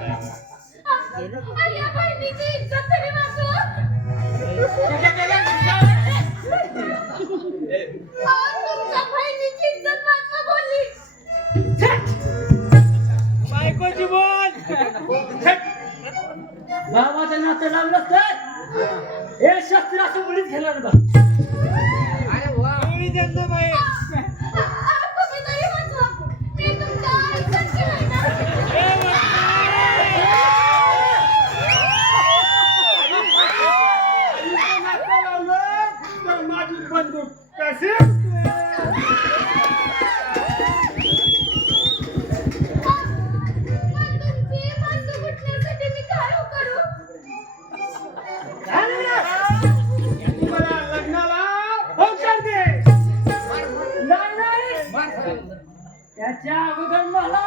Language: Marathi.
या बहिणीची इज्जत तरी वाचवा. तुमच्या बहिणीची इज्जत वाचवा बोलली. बायकोची बोल. भावाचं नातं लावलं तर हे शस्त्र असं मुलीच घेणार बा. अरे वा बाई. तुम्ही तरी वाचवा. मी तुमच्या आईसाठी आहे ना. माझी बंदूक कशी तुमची बाजू उठण्यासाठी मी काय करू. मला लग्नाला होकार दे. नाही नाही त्याच्या अगोदर मला